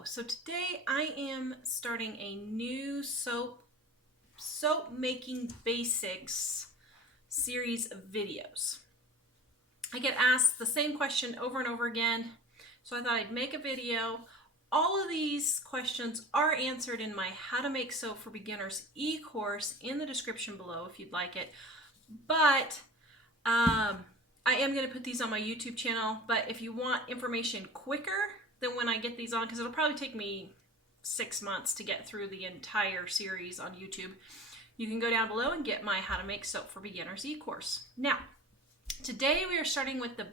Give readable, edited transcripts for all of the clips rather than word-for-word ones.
Hello, so today I am starting a new soap making basics series of videos. I get asked the same question over and over again, so I thought I'd make a video. All of these questions are answered in my How to Make Soap for Beginners e-course in the description below if you'd like it. But I am going to put these on my YouTube channel, but if you want information quicker than when I get these on, because it'll probably take me 6 months to get through the entire series on YouTube, you can go down below and get my How to Make Soap for Beginners e-course. Now, today we are starting with the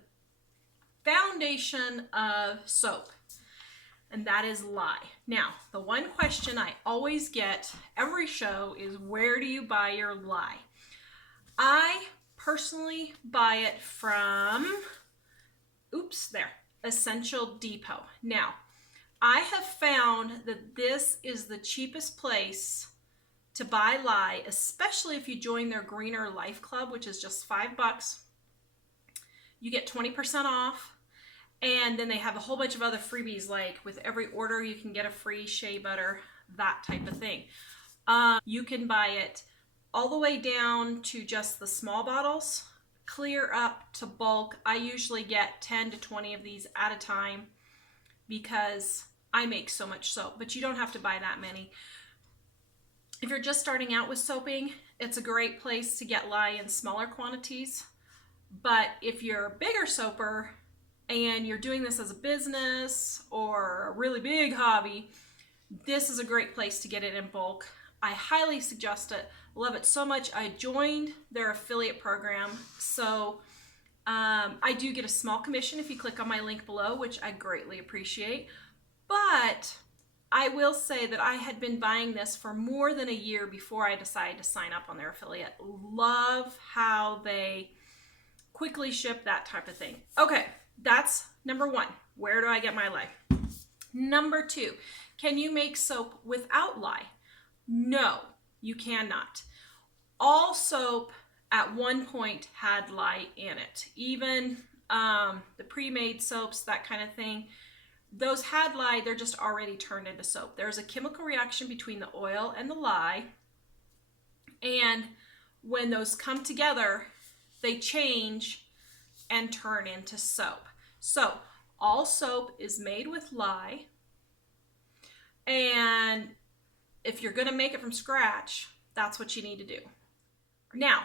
foundation of soap, and that is lye. Now, the one question I always get every show is, where do you buy your lye? I personally buy it from, Essential Depot. Now, I have found that this is the cheapest place to buy lye, especially if you join their Greener Life Club, which is just $5. You get 20% off, and then they have a whole bunch of other freebies, like with every order you can get a free shea butter, that type of thing. You can buy it all the way down to just the small bottles, clear up to bulk. I usually get 10 to 20 of these at a time because I make so much soap, but you don't have to buy that many. If you're just starting out with soaping, it's a great place to get lye in smaller quantities. But if you're a bigger soaper and you're doing this as a business or a really big hobby, this is a great place to get it in bulk. I highly suggest it. Love it so much. I joined their affiliate program, so I do get a small commission if you click on my link below, which I greatly appreciate. But I will say that I had been buying this for more than a year before I decided to sign up on their affiliate. Love how they quickly ship, that type of thing. Okay, that's number one. Where do I get my lye? Number two, can you make soap without lye? No, you cannot. All soap at one point had lye in it. Even the pre-made soaps, that kind of thing, those had lye. They're just already turned into soap. There's a chemical reaction between the oil and the lye, and when those come together, they change and turn into soap. So all soap is made with lye, and if you're going to make it from scratch, that's what you need to do. Now,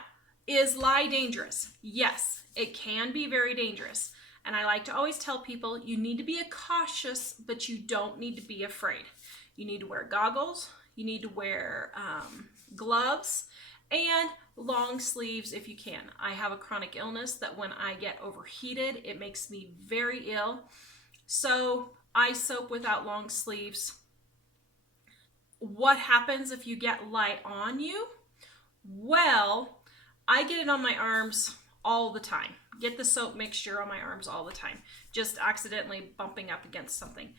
is lye dangerous? Yes, it can be very dangerous. And I like to always tell people, you need to be cautious, but you don't need to be afraid. You need to wear goggles, you need to wear gloves, and long sleeves if you can. I have a chronic illness that when I get overheated, it makes me very ill. So I soap without long sleeves. What happens if you get lye on you? Well, I get it on my arms all the time. Get the soap mixture on my arms all the time, just accidentally bumping up against something.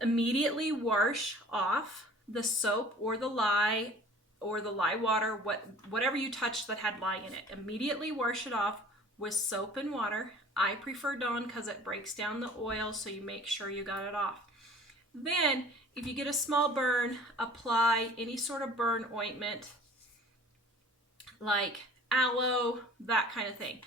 Immediately wash off the soap or the lye water, whatever you touched that had lye in it. Immediately wash it off with soap and water. I prefer Dawn because it breaks down the oil, so you make sure you got it off. Then, if you get a small burn, apply any sort of burn ointment like aloe, that kind of thing.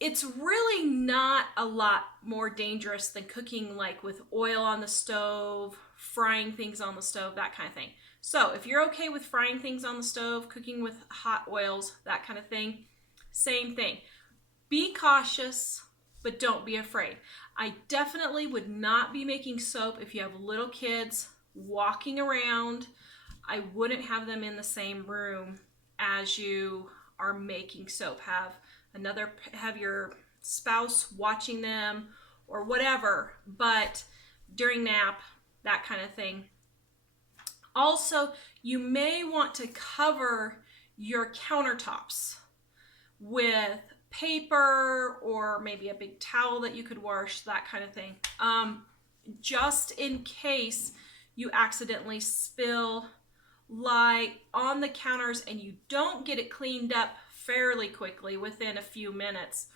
It's really not a lot more dangerous than cooking like with oil on the stove, frying things on the stove, that kind of thing. So if you're okay with frying things on the stove, cooking with hot oils, that kind of thing, same thing. Be cautious, but don't be afraid. I definitely would not be making soap if you have little kids walking around. I wouldn't have them in the same room as you are making soap. Have your spouse watching them or whatever, but during nap, that kind of thing. Also, you may want to cover your countertops with paper or maybe a big towel that you could wash, that kind of thing. Just in case you accidentally spill lye on the counters and you don't get it cleaned up fairly quickly within a few minutes,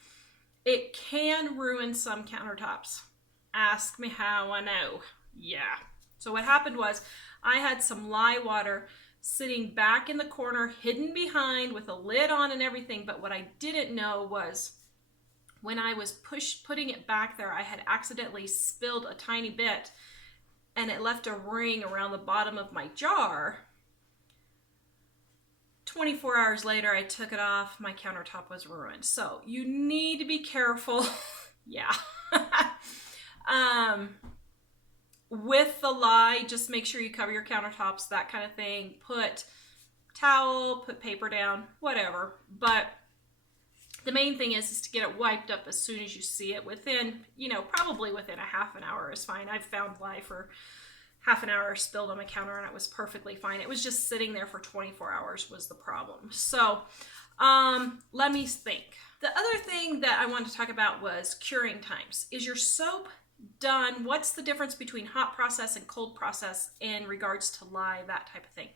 it can ruin some countertops. Ask me how I know. Yeah. So what happened was I had some lye water sitting back in the corner, hidden behind with a lid on and everything. But what I didn't know was when I was putting it back there, I had accidentally spilled a tiny bit and it left a ring around the bottom of my jar. 24 hours later, I took it off. My countertop was ruined. So you need to be careful. Yeah. With the lye, just make sure you cover your countertops, that kind of thing. Put towel, put paper down, whatever. But the main thing is to get it wiped up as soon as you see it. Within, probably within a half an hour is fine. I've found lye for half an hour spilled on my counter and it was perfectly fine. It was just sitting there for 24 hours was the problem. So let me think. The other thing that I wanted to talk about was curing times. Is your soap done? What's the difference between hot process and cold process in regards to lye, that type of thing?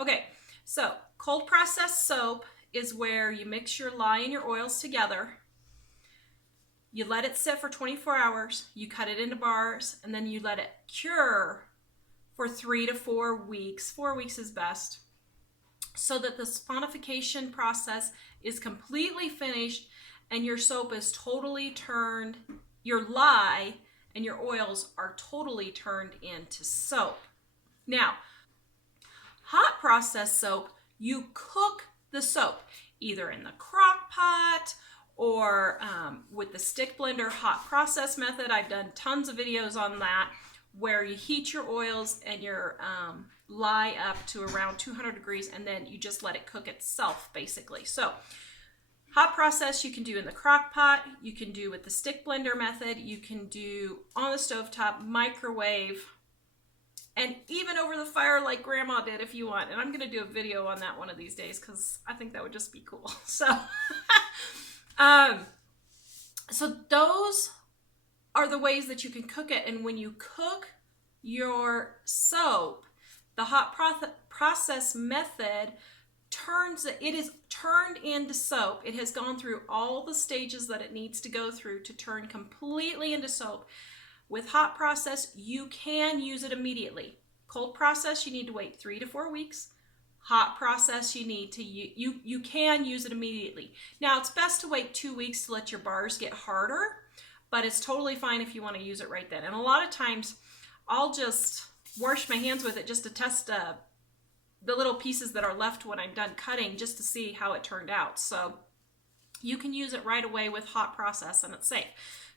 Okay, so cold process soap is where you mix your lye and your oils together. You let it sit for 24 hours, you cut it into bars, and then you let it cure for 3 to 4 weeks. 4 weeks is best, so that the sponification process is completely finished and your soap is totally turned, your lye and your oils are totally turned into soap. Now, hot process soap, you cook the soap either in the crock pot or with the stick blender hot process method. I've done tons of videos on that, where you heat your oils and your lye up to around 200 degrees and then you just let it cook itself, basically. So hot process you can do in the crock pot, you can do with the stick blender method, you can do on the stovetop, microwave, and even over the fire like Grandma did if you want. And I'm going to do a video on that one of these days because I think that would just be cool. So, so those are the ways that you can cook it. And when you cook your soap, the hot process method it is turned into soap. It has gone through all the stages that it needs to go through to turn completely into soap. With hot process, you can use it immediately. Cold process, you need to wait 3 to 4 weeks. Hot process, you can use it immediately. Now, it's best to wait 2 weeks to let your bars get harder, but it's totally fine if you want to use it right then. And a lot of times, I'll just wash my hands with it just to test the little pieces that are left when I'm done cutting, just to see how it turned out. So you can use it right away with hot process and it's safe.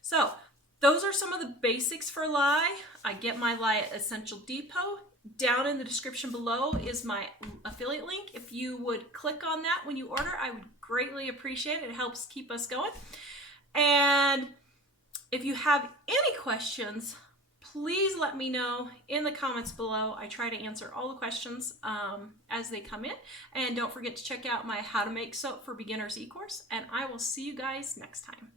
So those are some of the basics for lye. I Get My Lye at Essential Depot. Down in the description below is my affiliate link. If you would click on that when you order, I would greatly appreciate it. It helps keep us going. And if you have any questions, please let me know in the comments below. I try to answer all the questions as they come in. And don't forget to check out my How to Make Soap for Beginners e-course. And I will see you guys next time.